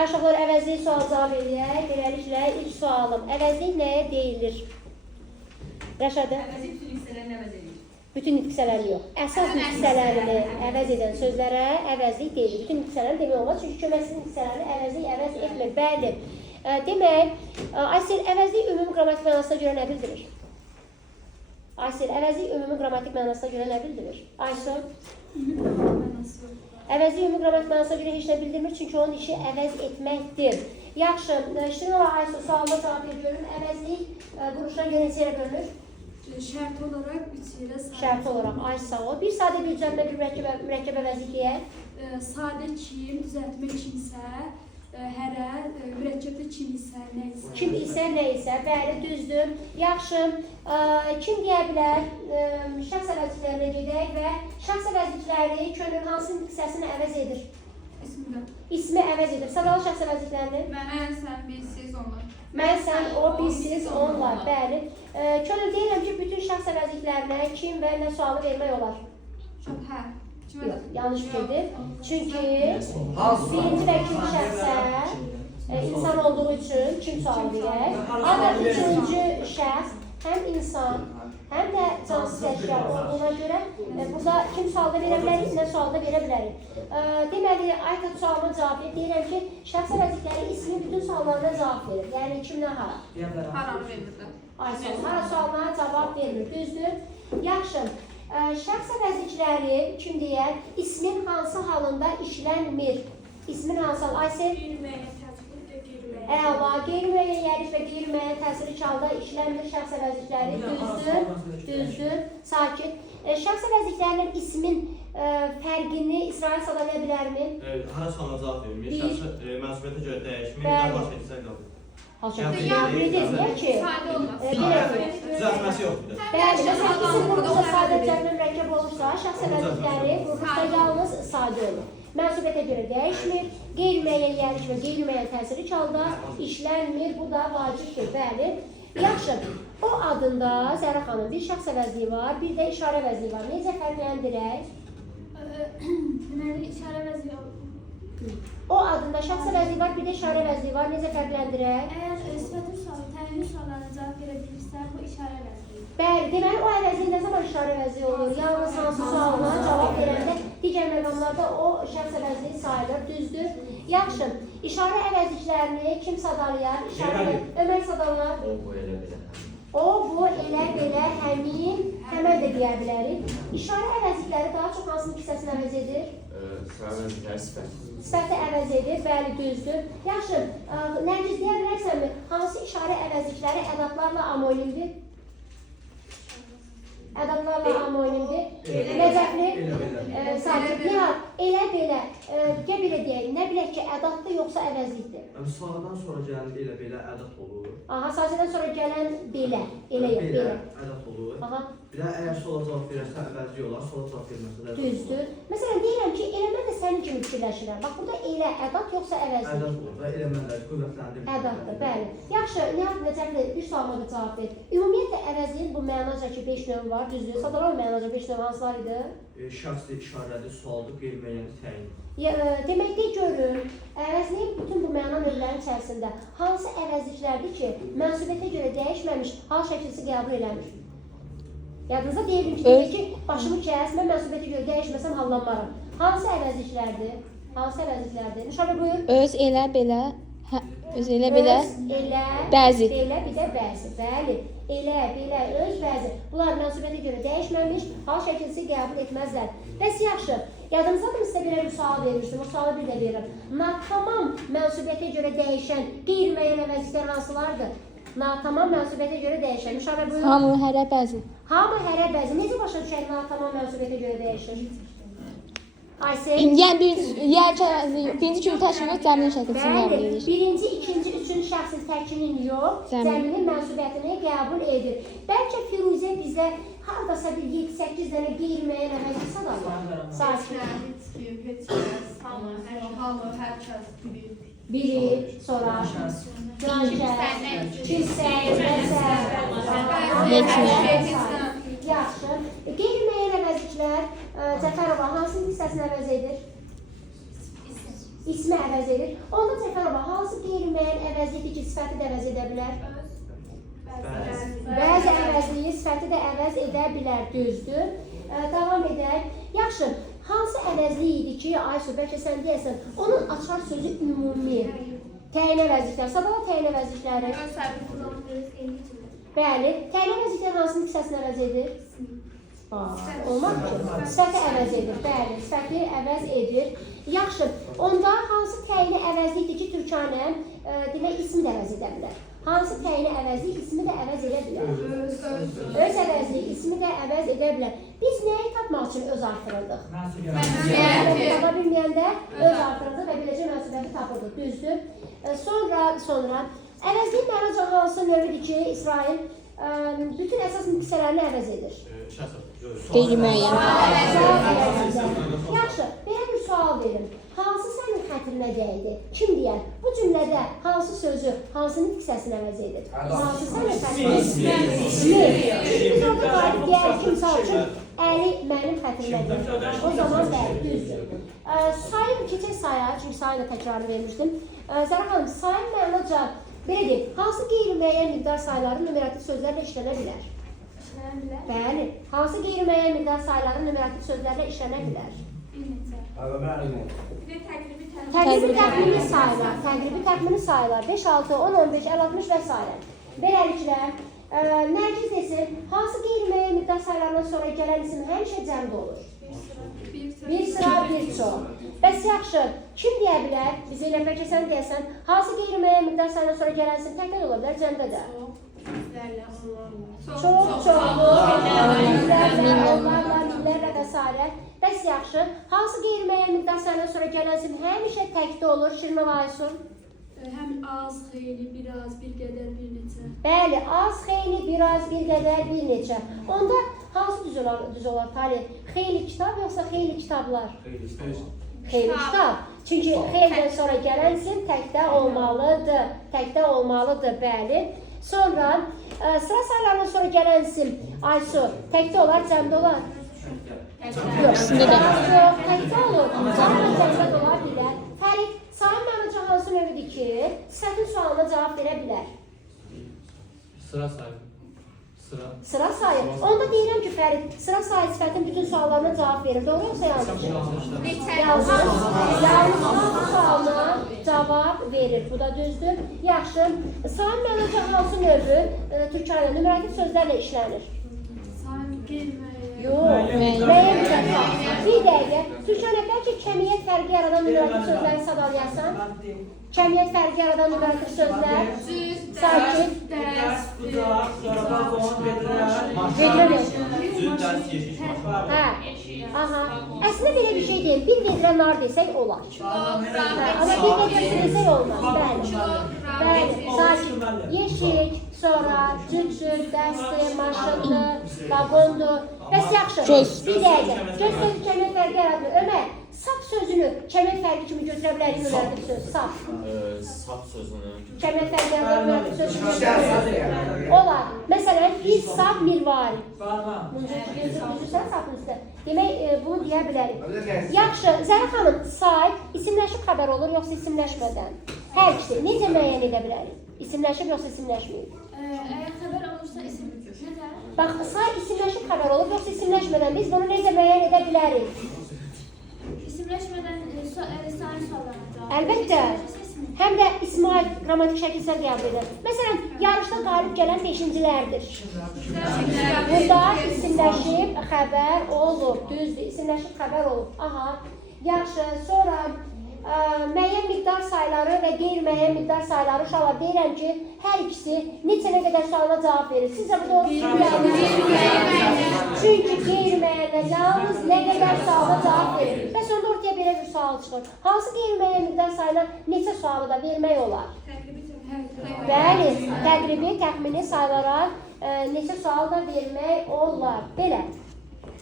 Hər uşaqlar əvəzlik sual cavab eləyək. Beləliklə ilk sualım. Əvəzlik nəyə deyilir? Rəşadə? Əvəzlik bütün hissələrini əvəz edir. Bütün nitqisələri yox. Əsas nitqisələrini əvəz edən sözlərə əvəzlik deyilir. Bütün nitqisələrini demək olmaz. Çünki köməksiz nitqisələrini əvəz etmir. Bəli. Demək, Aysel, əvəzlik ümumi qrammatik mənasına görə nə bildirir? Aysel, əvəzlik ümumi qrammatik mənasına görə nə bildirir? Aysel? Əvəzlik ümumi qrammatik mənasına görə heç nə bildirmir, çünki onun işi əvəz etməkdir. Yaxşı, Şirin olaraq Aysel sualıma cavab verir. Əvəzlik quruluşuna görə neçə yerə bölünür? Şərt olaraq 3 yerə sayılır. Şərt olaraq, ay sağ ol. Bir sadə bir cəmlə bir mürəkkəb əvəzlik deyək. Sadə kim, düzəltmə kimsə, hərə, mürəkkəbdə kim isə, nə isə. Kim isə, nə isə, bəli, düzdür. Yaxşı, kim deyə bilər? Şəxs əvəzliklərinə gedək və şəxs əvəzlikləri könül hansı hissəsini əvəz edir? İsmi əvəz edir. Sadalı şəxs əvəzliklərini? Mən, sən, biz, siz, onlar. Mən, sən, o, biz, siz, onlar, bəli. Könül deyirəm ki, bütün şəxs əvəzliklərinə kim və nə sualı vermək olar? Hə. Yox, yanlış gedir. Çünki birinci və ikinci şəxsə insan olduğu üçün kim sualı deyək. Ancaq üçüncü şəxs həm insan, həm də cansız əşya olduğuna görə burada kim sualda verə bilərik, nə sualda verə bilərik. Deməli, Aytat sualıma cavab verir. Deyirəm ki, şəxs əvəzlikləri ismi bütün suallarına cavab verir. Yəni, kimdən hara? Haranı vermirlər. Aysel, hara sualına cavab vermir. Düzdür? Yaxşı. Şəxs əvəzlikləri, kim deyər, ismin hansı halında işlənmir? İsmin hansı halında? Aysel? Əla, qeyri-müəyyən yəriş və qeyri-müəyyən təsirli halda işlənmir şəxs əvəzlikləri. Düzdür, sakit. Şəxs əvəzliklərinin ismin fərqini İsrail sadalaya bilərmi? Hara sualına cavab vermir. Mənsubiyyətə görə dəyişmir. Bir baş edirsə qalır. Deyək ki, düzəltməsi yoxdur. bəli, məsələn, isim qrupuda sadə cəmlə mürəkkəb olursa, şəxs əvəzlikləri qrupda yalnız sadə olur. Mənsubiyyətə görə dəyişmir, qeyri-müəyyən yəriş və qeyri-müəyyən təsirli halda işlənmir, bu da vacibdir, bəli. Yaxşı, o adında Zərə xanım bir şəxs əvəzliyi var, bir də işarə əvəzliyi var. Necə fərqləndirək? Deməli, işarə əvəzliyi olur. O adında şəxs əvəzliyi var, bir də işarə əvəzliyi var. Necə fərqləndirək? Əgər sifətin sualı, təyin suallarına cavab verə bilirsə, bu işarə əvəzliyi. Bəli, deməli o əvəzliyi nə zaman işarə əvəzliyi olur? Yalnız hansı sualına cavab verəndə digər məqamlarda o şəxs əvəzliyi sayılır, düzdür. Yaxşı, işarə əvəzliklərini kim sadalayar? Ömər sadalar. O, bu, elə, belə, həmin, həmən də deyə bilərik. İşarə əvəzlikləri daha çox hansı hissəsini əvəz edir? Sifəti əvəz edir, bəli, düzdür. Yaxşı, Nərgiz deyə bilərsənmi? Hansı işarə əvəzlikləri ədadlarla amonimdir? Ədadlarla amonimdir. Nəcəfli, sakit, Nihar, elə belə, gəl belə deyək, nə bilək ki, ədaddır yoxsa əvəzlikdir? Sağdan sonra gələn elə belə ədad olur. Aha, sazədən sonra gələn belə, elə yox, belə. Ədad olur. Aha. Bir də əgər sola cavab verərsə əvəzli olar, sola cavab verməsə də Düzdür. Məsələn, deyirəm ki, elə mən də sənin kimi fikirləşirəm. Bax, burada elə, ədad yoxsa əvəzlik? ədad olur və elementləri qüvvətləndirir. Ədaddır, bəli. Yaxşı, Nihar Nəcəfli bir sualıma da cavab ver. Ümumiyyətlə, əvəzliyin bu mənaca ki, 5 növ var, düzdür. Sadalar mənaca 5 növ hansılar idi? Şəxsli işarəli, suallı, qeyri-müəyyən təyin. Deməkdə görün, əvəzliyin bütün bu məna növlərinin içərisində hansı əvəzliklərdir ki, mənsubiyyətə görə dəyişməmiş, hal şəkilsi qəbul eləmir? Yadınızda deyirdim ki, başımı kəs, mən mənsubiyyətə görə dəyişməsəm hallanmaram. Hansı əvəzliklərdir? Hansı əvəzliklərdir? Nişanə buyur. Öz, elə, belə, öz, elə, belə, elə, bəzi. Belə, bir də bəzi. Bəli. Elə, belə, öz, bəzi. Bunlar mənsubiyyətə görə dəyişməmiş, hal şəkilsi qəbul etməzlər. Bəs yaxşı, yadınızdadır sizə belə bir sual vermişdim, o sualı bir də verirəm. Natamam mənsubiyyətə görə dəyişən qeyri-müəyyən əvəzliklər hansılardır? Natamam mənsubiyyətə görə dəyişən. Müşahirə buyurun. Hamı, hərə, bəzi. Hamı, hərə, bəzi. Necə başa düşək natamam mənsubiyyətə görə dəyişir? Aysel? Yəni, birinci kimi təşkil yox, zəminin şəkilsini qəbul edir. Birinci, ikinci, üçüncü şəxsin təkinin yox, zəminin mənsubiyyətini qəbul edir. Bəlkə Firuzə bizə haradasa bir 7-8 dənə qeyri-müəyyən əvəzlik sadalar. Hər kəs bilir. Biri, sonra, cankəs, kilsəy, məsəl, yaxşı. Qeyri-müəyyən əvəzliklər Cəfərova hansı hissəsini əvəz edir? ismi əvəz edir. Onda təkrar var. Hansı qeyri-müəyyən əvəzliyi ki, sifəti də əvəz edə bilər? Bəzi əvəzliyi sifəti də əvəz edə bilər, düzdür. Davam edək. Yaxşı, hansı əvəzlik idi ki, Aysu, bəlkə sən deyəsən, onun açar sözü ümumi. Təyin əvəzliklər, sabah təyin əvəzlikləri. Bəli, təyin əvəzliklər hansının hissəsini əvəz edir? Olmaz ki, sifəti əvəz edir, bəli, sifəti əvəz edir. Yaxşı, onda hansı təyini əvəzlikdir ki, Türkanə, demək, ismi də əvəz edə bilər? Hansı təyini əvəzlik, ismi də əvəz edə bilər? Öz əvəzlik, ismi də əvəz edə bilər. Biz nəyi tapmaq üçün öz artırırdıq? Tapa bilməyəndə öz artırırdıq və beləcə mənsubiyyəti tapırdıq, düzdür. Sonra, əvəzlik məncə hansı növüdür ki, İsrail bütün əsas nüqsələrini əvəz edir? Qeyri-müəyyən. Yaxşı, belə bir sual verim. Hansı sənin xətrinə dəydi? Kim deyər? Bu cümlədə hansı sözü, hansı nitq hissəsini əvəz edir? Hansı sənin xətrinə dəydi? Biz orada qalib deyər ki, misal üçün, əli mənim xətrimə dəydi. O zaman bəli, düzdür. Sayın keçək saya, çünki sayı da təkrarını vermişdim. Zərə xanım, sayın mənaca, belə deyim, hansı qeyri-müəyyən miqdar sayıları numerativ sözlərlə işlənə bilər? Bəli, hansı qeyri-müəyyən miqdar sayıları numerativ sözlərlə işlənə bilər? Təqribi təxmini sayılar, 5, 6, 10, 15, 50, 60 və s. Beləliklə, Nərgiz desin, hansı qeyri-müəyyən miqdar sayılarından sonra gələn isim həmişə cəmdə olur? Bir sıra, bir çox. Bəs yaxşı, kim deyə bilər? Biz elə bəlkə sən deyəsən, hansı qeyri-müəyyən miqdar sayılarından sonra gələn isim təkdə ola bilər, cəmdə də? Çox, çoxlu, minlərlə və s. Bəs yaxşı, hansı qeyri-müəyyən miqdar sayılarından sonra gələn isim həmişə təkdə olur, Şirma və Aysun? Həm az, xeyli, biraz, bir qədər, bir neçə. Bəli, az, xeyli, biraz, bir qədər, bir neçə. Onda hansı düz olar Talih? Xeyli kitab yoxsa xeyli kitablar? Xeyli kitab. Çünki xeylidən sonra gələn isim təkdə olmalıdır. Təkdə olmalıdır, bəli. Sonra sıra sayılarından sonra gələn isim Aysu təkdə olar, cəmdə olar? Yox, təkdə olur. Cəmdə olar bilər. Fərid, sayın mənaca hansı növüdür ki, sifətin sualına cavab verə bilər? Sıra sayı. Sıra sayı. Onda deyirəm ki, Fərid, sıra sayı sifətin bütün suallarına cavab verir. Doğru yoxsa yanlış? Yanlış. Yalnız hansı sualına cavab verir. Bu da düzdür. Yaxşı. Sayın mənaca hansı növü Türkanə numerativ sözlərlə işlənir? Sayın qeyri-müəyyən. Yox. Müəyyən müzəffər. Bir dəqiqə. Türkanə, bəlkə kəmiyyət fərqi yaradan numerativ sözləri sadalayasan? Kəmiyyət fərqi yaradan numerativ sözlər? Sakit. Hə. Aha. Əslində belə bir şey deyil. Bir vedrə nar desək olar. Amma bir vedrə desək olmaz. Bəli. Sakit. Yeşik, sonra cüt, dəsti, maşındı, vagondu. Bəs yaxşı. Bir dəqiqə. Göz sözü kəmiyyət fərqi yaratmır. Ömər, sap sözünü kəmiyyət fərqi kimi götürə bilərik numerativ söz. Sap. Sap sözünü. Kəmiyyət fərqi yaratmır numerativ sözünü. Olar. Məsələn, bir sap mirvari. Düzürsən sapın üstə. Demək, bunu deyə bilərik. Yaxşı, Zərə xanım, say isimləşib xəbər olur, yoxsa isimləşmədən? Hər ikisi. Necə müəyyən edə bilərik? İsimləşib, yoxsa isimləşməyib? Əgər xəbər olursa isim necə? Bax, say isimləşib xəbər olur, yoxsa isimləşmədən? Biz bunu necə müəyyən edə bilərik? İsimləşmədən sayın suallarına cavab. Əlbəttə. Həm də İsmail qrammatik şəkildə qəbul edir. Məsələn, yarışda qalib gələn 5-cilərdir. Burada isimləşib xəbər olub. Düzdür, isimləşib xəbər olub. Aha, yaxşı. Sonra müəyyən miqdar sayıları və qeyri-müəyyən miqdar sayıları uşaqlar deyirəm ki, hər ikisi neçə-nə qədər sualına cavab verir. Sizcə bu doğru deyilmi? Çünki qeyri-müəyyənlər yalnız nə qədər suala cavab verir. Bəs onda ortaya belə bir sual çıxır. Hansı qeyri-müəyyən miqdar sayılar neçə sualı da vermək olar? Bəli, təqribi, təxmini sayılara neçə sual da vermək olar. Belə.